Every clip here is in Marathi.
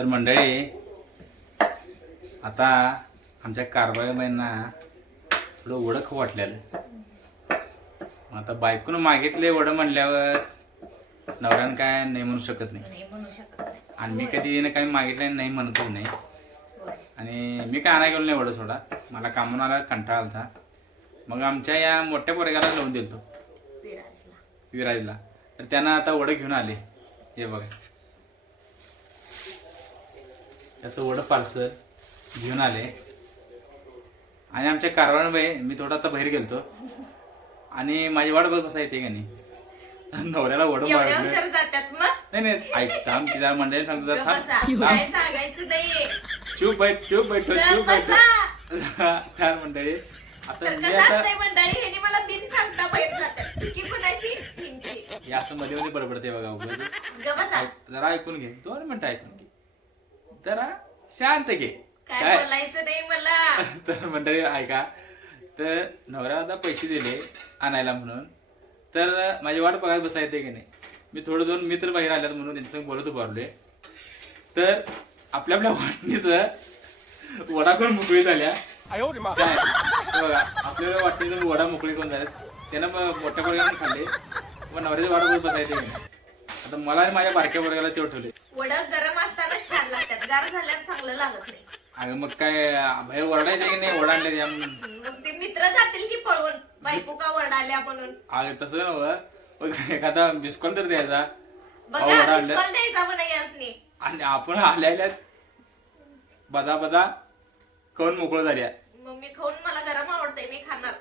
तर मंडळी आता आमच्या कारभारीबाईंना थोडं वडं खाऊ वाटलेलं. आता बायकोनं मागितले वडं म्हणल्यावर नवऱ्यानं काय नाही म्हणू शकत नाही. आणि मी कधी काही मागितलं नाही म्हणतच नाही. आणि मी काय आणायला गेलो नाही वडं सोडा. मला कामून आला कंटाळा आलता. मग आमच्या या मोठ्या पोरग्याला लावून दिलतो विराजला. तर त्यांना आता वडं घेऊन आले. हे बघा त्याचं वडं पार्सल घेऊन आले. आणि आमच्या कारभारबाई मी थोडा आता बाहेर गेलतो आणि माझी वाट बघत बसा येते का नाही. नवऱ्याला वडं मारलं नाही नाही ऐकता तिला मंडळी सांगतो चूप बैठ चूप बैठो चूप बैठो काय मंडळी. आता हे असं मध्ये मध्ये बडबडते बघा. जरा ऐकून घे 2 मिनिटं ऐकून घे जरा शांत घे. काय बोलायचं नाही मला. तर मंडळी ऐका. तर नवऱ्याला आता पैसे दिले आणायला म्हणून. तर माझी वाट बघायला बसा येते की नाही. मी थोडं 2 मित्र बाहेर आल्यात म्हणून त्यांच्यासंग बोलत उभारलोय. तर आपल्या आपल्या वाटणीचं वडा करून मोकळी झाल्या. काय बघा आपल्याला वाटणीचं वडा मोकळी करून झाल्यात. त्यानं मोठ्या वर्गाने खाल्ले. पण नवऱ्याच्या वाट बघत बसा येते की नाही. आता मला आणि माझ्या बारक्या वर्गाला तेव ठेवले. वडा गरम असताना छान लागतात, गार झाल्यावर चांगलं लागत नाही. अगं मग काय बाहेर ओरडायचं की नाही ओरडा आणले मग ते मित्र जातील की पळवून बायको का ओरडाल्या म्हणून. अगं तसं नव्हतं. एखादा मिसकॉल तर द्यायचा. बघा मिसकॉल द्यायचा म्हणा यासनी. आणि आपण आल्या बदा बदा खाऊन मोकळं झाल्या. मग मी खाऊन मला गरम आवडतंय मी खाणार.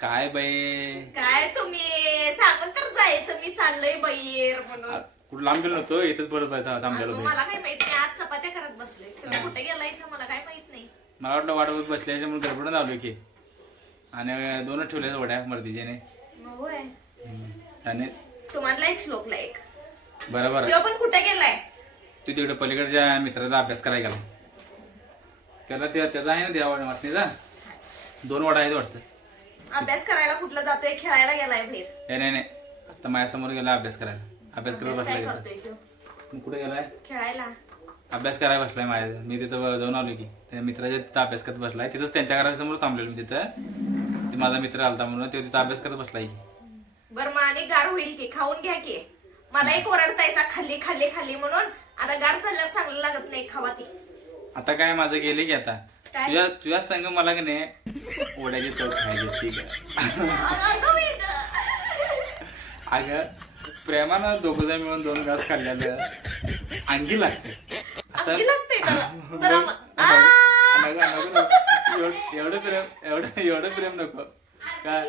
काय बाई काय तुम्ही सांगून तर जायचं मी चाललोय बाहेर म्हणून. कुठं लांब गेलो नव्हतो इथंच बरोबर थांबलेलो. मला काय माहित नाही आज चपात्या करत बसले. तुम्ही कुठे गेलायसा मला काय माहित नाही. मला वाटलं वाट बघत बसल्याच्यामुळे गडबडून आलो की. आणि 2च ठेवल्या वड्या मर्दीच्याने. आणि तुम्हाला एक श्लोकला एक बरोबर तो पण कुठे गेलाय. तू तिकडे पलीकडच्या मित्राचा अभ्यास करायला गेला. त्याला त्याचा आहे ना त्या वाटणीचा 2 वडा आहेत वाटतं. अभ्यास करायला कुठलं जातोय खेळायला गेलाय बाहेर. नाही आता माझ्यासमोर गेला अभ्यास करायला. अभ्यास करायला बसलाय. कुठे गेलाय खेळायला अभ्यास करायला बसलाय. माझ्या मी तिथं जाऊन आलो की त्या मित्राच्या तिथं अभ्यास करत बसलाय. तिथंच त्यांच्या घरासमोर थांबलेलो मी तिथं. ते माझा मित्र आलता म्हणून ते तिथं अभ्यास करत बसलाय. बरं मग आणि गार होईल की खाऊन घ्या की. मला एक ओरडतायसा खाल्ली खाल्ली खाल्ली म्हणून. आता गार झाल्यावर चांगलं लागत नाही खावा ती. आता काय माझं गेले की आता तुझ्या संग मला की नाही ओढ्याची चव खायची. ठीक आहे अगं प्रेमानं 2 जण मिळून 2 घास खाल्ल्यानं अंगी लागते. आता एवढं प्रेम नको काय.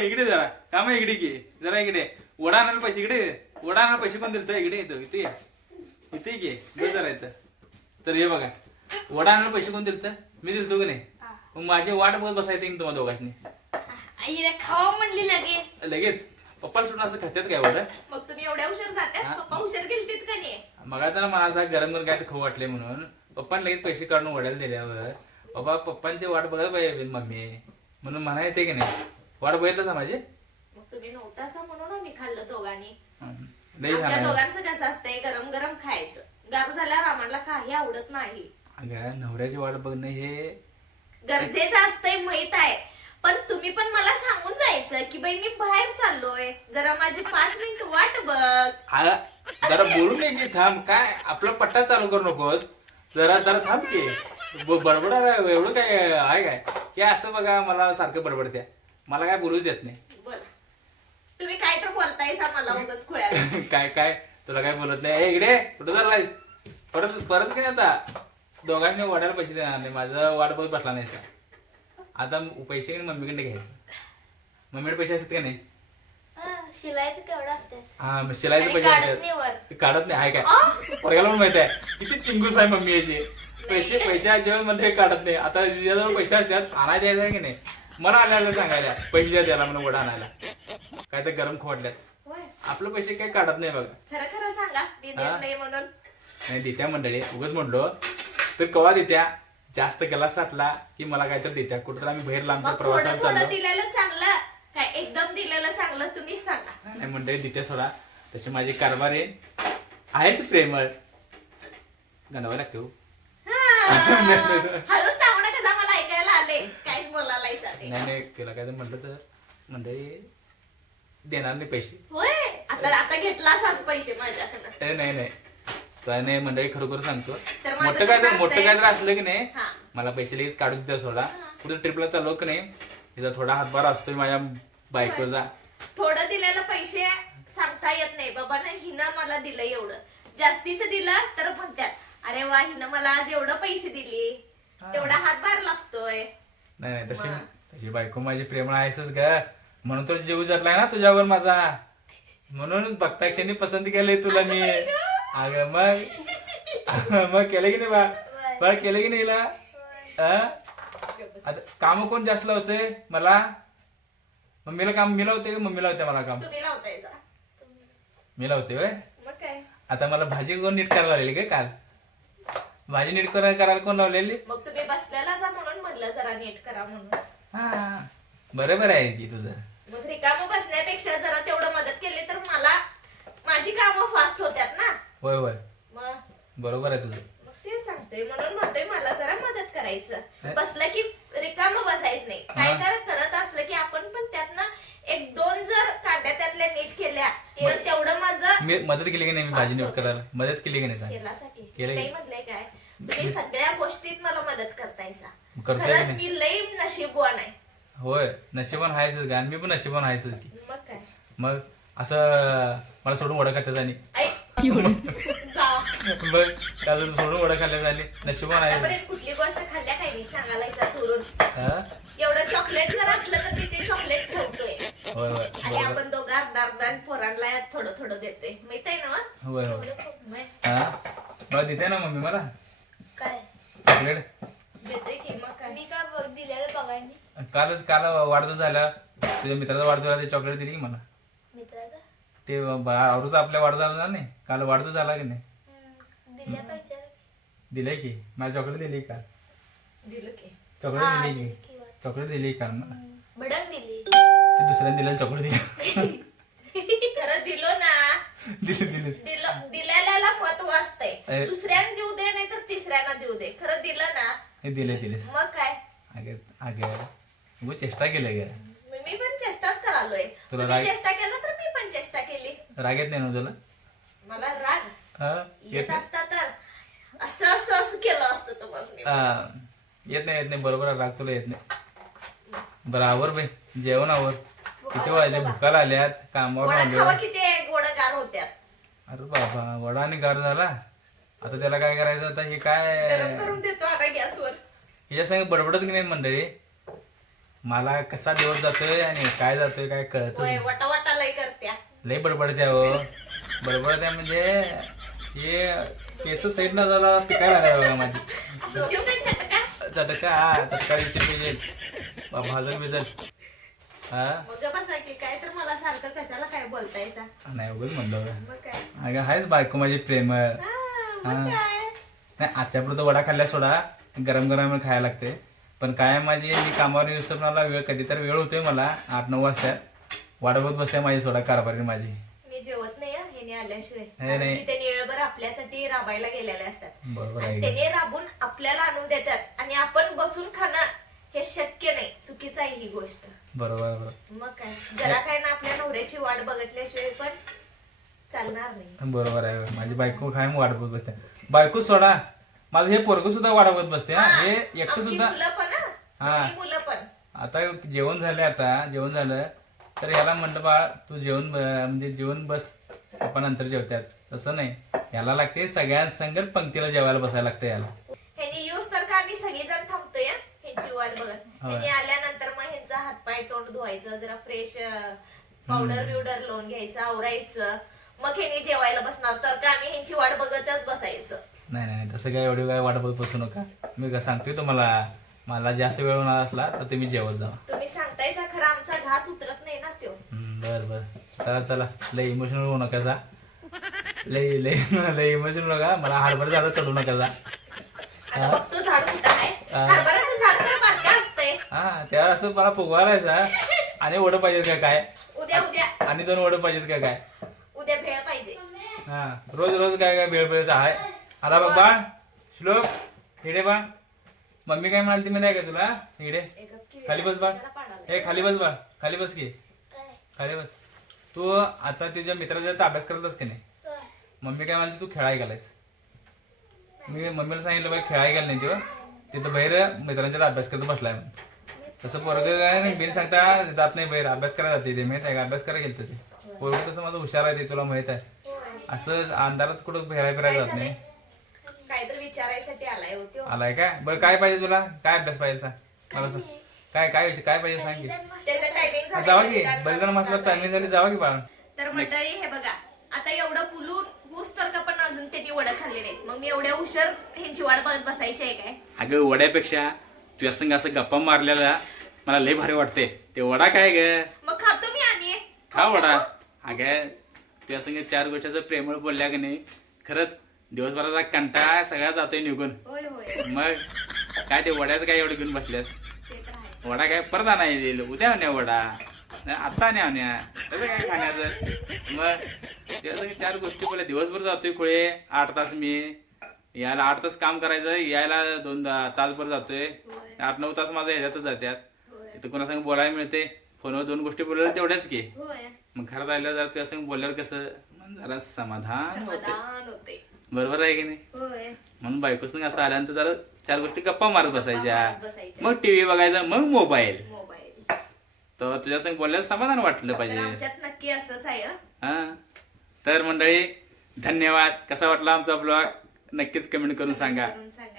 इकडे जरा काम इकडे की जरा इकडे वडा आणायला पैसे वडा आणायला पैसे पण दिलत. इकडे येतो इथे की जरा येतं. तर हे बघा वडा आणायला पैसे कोण दिलत मी दिलतो की नाही. मग माझी वाट बघत बसायचं की तुम्हाला दोघांनी खावा म्हणली लगेच. पप्पाला सोडून असं खात्यात काय वडा. मग तुम्ही एवढ्या उशीर जात्यात. पप्पा उशीर गेलतीत का नाही. मग आता मला गरम गरम काय खाऊ वाटले म्हणून पप्पाने लगेच पैसे काढून वड्याला दिल्यावर बाबा पप्पांची वाट बघायला पाहिजे मम्मी म्हणून म्हणा येते की नाही. वाट बघितलं ना माझे. मग तुम्ही नव्हतासा म्हणून मी खाल्लं दोघांनी. आमच्या दोघांचं कसं असतंय गरम गरम खायचं. गार झाल्यावर आम्हाला काही आवडत नाही. अगं नवऱ्याची वाट बघणं हे गरजेचं असतंय माहित आहे. पण तुम्ही पण मला सांगून जायचं की बाई मी बाहेर चाललोय जरा माझी 5 मिनिट वाट बघ. जरा बोलू नये की थांब. काय आपला पट्टा चालू करू नकोस. जरा थांब की बडबड एवढं काय आहे काय की असं बघा मला सारखं बडबडत्या. मला काय बोलूच देत नाही. बोला तुम्ही काय तर बोलतायसा मला उगाच खुळ्याला. काय तुला काय बोलत नाही. इकडे कुठं चाललायस परत काय. आता दोघांनी वड्याला पैसे देणार नाही. माझं वाट बघत बसला नाही. आता पैसे मम्मीकडे घ्यायचं. मम्मीकडे पैसे असतात का नाही. शिलाई केवढं असते. हा शिलाईचे पैसे असतात काढत नाही. आहे काय पोरग्याला पण माहित आहे किती चिंगूस आहे मम्मी याची. पैसे अजिबात म्हणजे काढत नाही. आता जिच्याजवळ पैसे असतात आणायला द्यायचा की नाही. मला आणायला सांगायला पैसे द्या त्याला म्हणून वडा आणायला. काय तर गरम खोटल्यात. आपलं पैसे काही काढत नाही बघा. खरं खरं सांगा मी देत नाही म्हणून. नाही देत्या मंडळी उगाच म्हणलो तर कवा देत्या. जास्त गलास साठला की मला काहीतरी देत्या. कुठं आम्ही बाहेर लांबचा प्रवासाला चाललो. दिलेलं चांगलं काय एकदम दिलेलं चांगलं तुम्हीच सांगा. नाही मंडळी देत्या सोडा. तशी माझी कारभारी आहेच प्रेमळ. गंडावं लागते हो. हळूच सांगू नका जा, मला ऐकायला आले काहीच बोलायला नाही नाही तिला काय तर म्हटलं तर म्हणजे देणार नाही पैसे. होय आता आता घेतला असाच पैसे माझ्याकडनं. नाही नाही तुला नाही मंडळी खरोखर सांगतो. तर माझं मोठं काय कसं मोठं असतंय? काय तर असलं की नाही हा. मला पैसे लगेच काढून द्या सोडा. कुठे ट्रिपला चाललो की नाही तिचा थोडा हातभार असतोय माझ्या बायकोचा. थोडं दिलेलं पैसे सांगता येत नाही बाबा ना, हिनं मला दिलं एवढं. जास्तीच दिलं तर म्हणतात अरे वा हिनं मला आज एवढं पैसे दिले, तेवढा हातभार लागतोय. नाही नाही तशी मग. तशी बायको माझी प्रेमळ आहेसच ग. म्हणून तर जीव जडलाय ना तुझ्यावर माझा. म्हणून बघता क्षणी पसंत केलंय तुला मी. अगं मग केलं की नाही बा केलं की नाही हिला? आता काम कोण जास्त लावतंय मला? मम्मीला काम मी लावते का मम्मी लावते मला काम? तुम्ही लावताय जा. मी लावते होय. मग काय आता मला भाजी कोण नीट करायला लावलेली का काल? भाजी नीट करायला कोण लावलेली? मग तुम्ही बसलेला जा म्हणून म्हणलं जरा नीट करा म्हणून. हा बरोबर आहे की तुझं. मग रिकामं बसण्यापेक्षा जरा तेवढं मदत केली तर मला माझी कामं फास्ट होत्यात ना. होय होय मग बरोबर आहे तुझं. मग ते सांगते म्हणून म्हणतोय मला जरा मदत करायचं. नाही. बसलं की रिकामं बसायचं नाही. काय तर करत असलं की आपण पण त्यातनं एक दोन जर कांड्या त्यातल्या नीट केल्या तर तेवढं माझं मी मदत केली की नाही? मी भाजी नीट करायला मदत केली की नाही सांग? केलासाठी केलंय. नाही म्हणलंय काय तुम्ही सगळ्या गोष्टीत मला मदत करतायसा. करतोय की खरंच नाही? मी लई नशीबवान आहे. होय नशिबान आहेसच का? आणि मी पण नशिबान आहेसच की. मग काय मग असं मला सोडून वडा खात्यात आणि ऐक जा. मग त्यातून सोडून वडा खाल्ल्यात आणि नशिबान आहे. आतापर्यंत कुठली गोष्ट खाल्ल्या काय मी सांगायला सोडून. हा? एवढं चॉकलेट जर असलं तर तिथे चॉकलेट ठेवतोय होय होय आणि बरोबर. आपण दोघं अर्धा अर्धा आणि पोरांना थोडं थोडं देते माहित आहे ना? होय होय मग हा मला देते ना मम्मी मला काय चॉकलेट. देते की मग काय. मी काय दिलेलं बघायला काल वाढदिवस झाला तुझ्या मित्राचा वाढदिवस झाला ते चॉकलेट दिली की मला. मित्राचा ते आवरूचा आपल्या वाढदिवस झाला नाही काल वाढदिवस झाला की नाही? दिल्या पाहिजे दिलंय की मला चॉकलेट दिली काल. दिलं की चॉकलेट दिली की चॉकलेट दिली काल मला. भडंग दिली ते दुसऱ्याने दिलेलं चॉकलेट दिली. खरं दिलो ना. दिली दिलेल्याला महत्व असतंय. ए. दुसऱ्यानं देऊ दे नाही तर तिसऱ्याला देऊ दे, खरं दिलं ना. हे दिलेस. मग काय अगे अगे उगाच चेष्टा केलं गे. मी पण चेष्टाच करालोय. तुला तुम्ही राग- चेष्टा केला तर मी पण चेष्टा केली. राग येत नाही ना तुला? मला राग हा? येत असता तर असं असं असं केलं असतं तुम्हाला. येत नाही बरोबर आहे, राग तुला येत नाही. बरं आवर बाई जेवण आवर. किती वाजले भुकाला आल्यात कामावर वडा आलो. खावा किती गोड गार होत्या. अरे बाबा वडा आणि गार झाला. आता त्याला काय करायचं आता हे काय गरम करून देतो आता गॅसवर. हिच्या संग बडबडत की नाही मंडळी. मला कसा दिवस जातोय आणि काय जातोय काय कळतच होय नाही. वटा वटा लय करत्या. लय बडबडत्या हो. बडबडत्या म्हणजे हे केस साईडला झाला पिकायला लागला बघा माझी. घेऊ काय चटका? चटका विचार पाहिजे भाजल बिजल. हा मग बसा की काय तर मला सारखं कशाला काय बोलतायसा. नाही उगाच म्हणलं बघा. मग काय अगं आहेच बायको माझी प्रेमळ. मग काय नाही आजच्यापुरतं वडा खाल्ल्या सोडा गरम गरम खायला लागते. पण काय माझी मी कामावर येऊस तर मला वेळ कधी तर वेळ होतोय मला 8-9 वाजता वाढवत बसते माझी सोडा कारभारी माझी. मी जेवत नाही हं, ह्याने आल्याशिवाय. नाही, कारण नाही. की त्यांनी वेळभर आपल्यासाठी राबायला गेलेले असतात बरोबर आणि आहे. त्याने राबून आपल्याला आणून देतात आणि आपण बसून खाणं हे शक्य नाही. चुकीचं आहे ही गोष्ट. बरोबर मग काय जरा काय ना आपल्या नवऱ्याची वाट बघितल्याशिवाय पण चालणार नाही. बरोबर आहे. माझी बायको काय मग वाढवत बसते. बायको सोडा माझं हे पोरग सुद्धा वाढवत बसते. हा हे एकटं आमची सुद्धा. मुलं पण हं, हा. दोन्ही मुलं पण. आता जेवण झालं आता जेवण झालं तर याला म्हणलं बाळ तू जेवण म्हणजे जेवण बस आपण नंतर जेवतात. तसं नाही याला लागते सगळ्यांसंगत पंक्तीला जेवायला बसायला लागतं याला. ह्यानी यूज तर का आम्ही सगळीजण थांबतोय हं, ह्यांची वाट बघत. होय. ह्यानी आल्यानंतर मग ह्यांचा हातपाय तोंड धुवायचं जरा फ्रेश पावडर बिवडर लावून घ्यायचं आवरायचं. मग ह्यानी जेवायला बसणार तर का आम्ही ह्यांची वाट बघतच बसायचं. नाही नाही तसं काय एवढी काय वाट बघत बसू नका. मी काय सांगतोय तुम्हाला मला जास्त वेळ होणार असला तर तुम्ही जेवत जावा. तुम्ही सांगतायसा खरं आमचा घास उतरत नाही ना त्यो. बर चला चला लय इमोशनल होऊ नका जा. लय लय लय इमोशनल नका मला हरभर झालं चढू नका जा. आता बघतो झाड कुठं आहे. हरभऱ्याचं झाड तर बारकं असतंय. हा त्यावर असं मला फुगवायला आणि वडं पाहिजे का काय? उद्या उद्या आणि 2 वडं पाहिजेत का काय? उद्या भेट भेळ पाहिजे. हा रोज रोज काय काय वेळ आहे. आला बघ बाळ श्लोक इकडे बा. मम्मी काय म्हणाली मी नाही का तुला इकडे खाली बस बाळ. हे खाली बस बाळ खाली बस की काय खाली बस. तू आता तुझ्या मित्राचा अभ्यास करतस की नाही. काय मम्मी काय म्हणते तू खेळायला गेलायस. मी मम्मीला सांगितलं बाई खेळायला गेला नाही तेव्हा तिथं बाहेर मित्रांच्या अभ्यास करत बसलाय म्हणून. तसं पोरग काय बिन सांगता जात नाही बाहेर अभ्यास करायला जाते ते माहित आहे का. अभ्यास करायला गेलं ते पोरग तसं माझं हुशार आहे ते तुला माहित आहे. असं अंधारात कुठं फिरायला जात नाही. काहीतरी विचारायसाठी आलाय होते. आलाय काय बरं काय पाहिजे तुला काय अभ्यास पाहिजे सांग मला सांग. काय काय काय पाहिजे सांग की. त्याचं टायमिंग जावा की बलिदान मासला टायमिंग झाली जावा की बाळा. तर मंडळी हे बघा आता एवढं बोलून हुस तर का पण अजून त्यांनी वडा खाल्ले नाही. मग मी एवढ्या उशीर ह्यांची वाट बघत बसायची आहे काय. अगं वड्यापेक्षा तुझ्या संग असं गप्पा मारलेला मला लय भारी वाटते. ते वडा काय ग मग खातो मी आणि खा वडा. अगं तुझ्या संग 4 गोष्टीचं प्रेमळ बोलल्या की नाही खरंच दिवसभराचा कंटाळा सगळा जातोय निघून. होय होय मग काय ते वड्याचं काय एवढं घेऊन बसल्यास. ते तर आहेच. वडा काय परत आणायला येईल उद्या आणण्या वडा आता नाही आणण्या कसं काय खाण्याचं. मग त्या संग 4 गोष्टी बोलल्या दिवसभर जातोय खुळे 8 तास मी यायला 8 तास काम करायचं यायला 2 तासभर जातोय. 8-9 तास माझं ह्याच्यातच जात्यात. इथं कोणासंग बोलायला मिळते फोनवर 2 गोष्टी बोलायला तेवढ्याच की. होय मग घरात आल्यावर जरा तुझ्या संग बोलल्यावर कसं मन जरा समाधान होते. समाधान होते. बरोबर आहे की नाही. होय म्हणून बायकोसून असं आल्यानंतर जरा 4 गोष्टी गप्पा मारत बसायच्या. मारत बसायच्या. मग टीव्ही बघायचं मग मोबाईल. मोबाईल तर तुझ्या संग बोलल्यावर समाधान वाटलं तर पाहिजे. आमच्यात नक्की असंच आहे हं. हा तर मंडळी धन्यवाद. कसा वाटला आमचा ब्लॉग नक्कीच कमेंट करून सांगा. करून सांगा.